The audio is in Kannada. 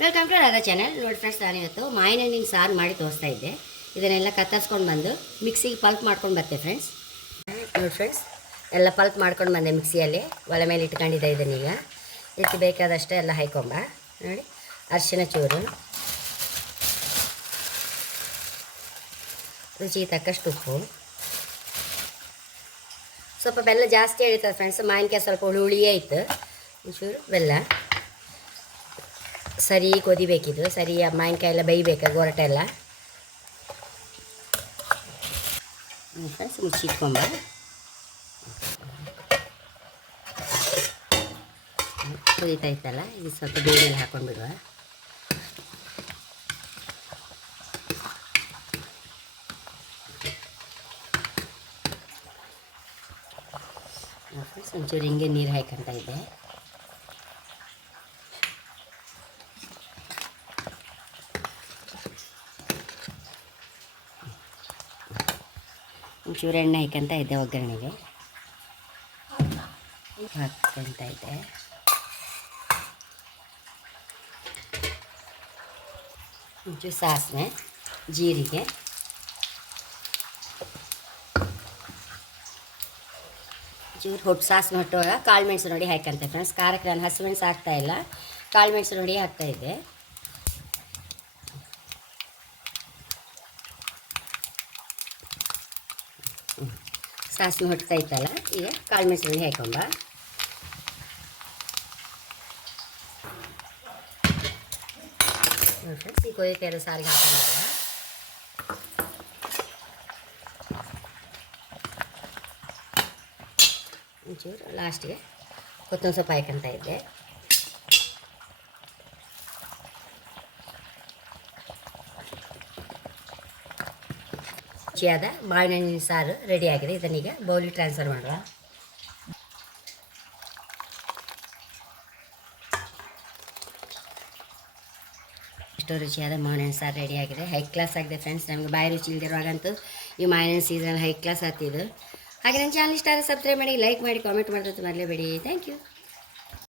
Welcome to Radha channel. ನೋಡಿ ಫ್ರೆಂಡ್ಸ್, ನಾನು ಇವತ್ತು ಮಾವಿನ ಹಣ್ಣಿನ ಸಾರು ಮಾಡಿ ತೋರಿಸ್ತಾ ಇದ್ದೆ. ಇದನ್ನೆಲ್ಲ ಕತ್ತರಿಸ್ಕೊಂಡು ಬಂದು ಮಿಕ್ಸಿಗೆ ಪಲ್ಪ್ ಮಾಡ್ಕೊಂಡು ಬರ್ತೆ ಫ್ರೆಂಡ್ಸ್. ನೋಡಿ ಫ್ರೆಂಡ್ಸ್, ಎಲ್ಲ ಪಲ್ಪ್ ಮಾಡ್ಕೊಂಡು ಬಂದೆ ಮಿಕ್ಸಿಯಲ್ಲಿ. ಒಲೆ ಮೇಲೆ ಇಟ್ಕೊಂಡಿದ್ದೆ. ಇದನ್ನೀಗ ಇದಕ್ಕೆ ಬೇಕಾದಷ್ಟು ಎಲ್ಲ ಹಾಕೊಂಬ. ನೋಡಿ, ಅರಿಶಿನ ಚೂರು, ರುಚಿಗೆ ತಕ್ಕಷ್ಟು ಉಪ್ಪು, ಸ್ವಲ್ಪ ಬೆಲ್ಲ ಜಾಸ್ತಿ ಎಳಿತದೆ ಫ್ರೆಂಡ್ಸ್. ಮಾವಿನಕಾಯಿ ಸ್ವಲ್ಪ ಹುಳಿಯೇ ಇತ್ತು. ಒಂಚೂರು ಬೆಲ್ಲ ಸರಿ ಕೊದಿಬೇಕಿದ್ದು. ಸರಿ ಮಾವಿನಕಾಯಿ ಎಲ್ಲ ಬೇಯಬೇಕು, ಗೊರಟೆ ಎಲ್ಲ. ಫ್ರೆಂಡ್ಸ್, ಮುಚ್ಚಿಟ್ಕೊಂಬ. ಕುದೀತಾ ಇತ್ತಲ್ಲ, ಇದು ಸ್ವಲ್ಪ ಬೇಳೆಲ್ಲ ಹಾಕೊಂಡು ಬಿಡುವ. ಫ್ರೆಂಡ್ಸ್, ಒಂಚೂರು ಹಿಂಗೆ ನೀರು ಹಾಕಂತ ಇದ್ದೆ. ಒಂಚೂರು ಎಣ್ಣೆ ಹಾಕಂತ ಇದ್ದೆ, ಒಗ್ಗರಣೆಗೆ ಹಾಕ್ಕೊಂತ ಇದ್ದೆ. ಒಂಚೂರು ಸಾಸಿವೆ, ಜೀರಿಗೆ, ಒಂಚೂರು ಹೊಟ್ಟು ಸಾಸಿವೆ ಹೊಟ್ಟುವಾಗ ಕಾಳು ಮೆಣಸು ನೋಡಿ ಹಾಕಂತೆ ಫ್ರೆಂಡ್ಸ್. ಖಾರಕ್ಕೆ ನಾನು ಹಸಿಮೆಣಸು ಹಾಕ್ತಾಯಿಲ್ಲ, ಕಾಳು ಮೆಣಸು ನೋಡಿ ಹಾಕ್ತಾಯಿದ್ದೆ. ಸಾಸಿವೆ ಹೊಟ್ತಾ ಇತ್ತಲ್ಲ, ಈಗ ಕಾಳು ಮೆಣಸಿನ ಹಾಕೊಂಬ. ಫ್ರೆಂಡ್ಸ್, ಈ ಕೊಯ್ಯಕಾಯಿ ಸಾರಿಗೆ ಹಾಕೊಂಡಿಲ್ಲ. ಒಂಚೂರು ಲಾಸ್ಟಿಗೆ ಕೊತ್ತಂಬರಿ ಸೊಪ್ಪು ಹಾಕಂತ ಇದ್ದೆ. ರುಚಿಯಾದ ಮಾವಿನ ಹಣ್ಣಿನ ಸಾರು ರೆಡಿಯಾಗಿದೆ. ಇದನ್ನೀಗ ಬೌಲಿಗೆ ಟ್ರಾನ್ಸ್ಫರ್ ಮಾಡುವ. ಇಷ್ಟು ರುಚಿಯಾದ ಮಾವಿನ ಹಣ್ಣು ಸಾರು ರೆಡಿಯಾಗಿದೆ. ಹೈ ಕ್ಲಾಸ್ ಆಗಿದೆ ಫ್ರೆಂಡ್ಸ್. ನಮಗೆ ಬಾಯಿ ರುಚಿ ಇಲ್ದಿರುವಾಗಂತೂ ಈ ಮಾವಿನ ಹಣ್ಣು ಸೀಸನ್ ಹೈ ಕ್ಲಾಸ್ ಆಗ್ತಿದ್ದು. ಹಾಗೆ ನನ್ನ ಚಾನಲ್ ಇಷ್ಟ ಆದರೆ ಸಬ್ಸ್ಕ್ರೈಬ್ ಮಾಡಿ, ಲೈಕ್ ಮಾಡಿ, ಕಾಮೆಂಟ್ ಮಾಡೋದು ಮರಲೇಬೇಡಿ. Thank you.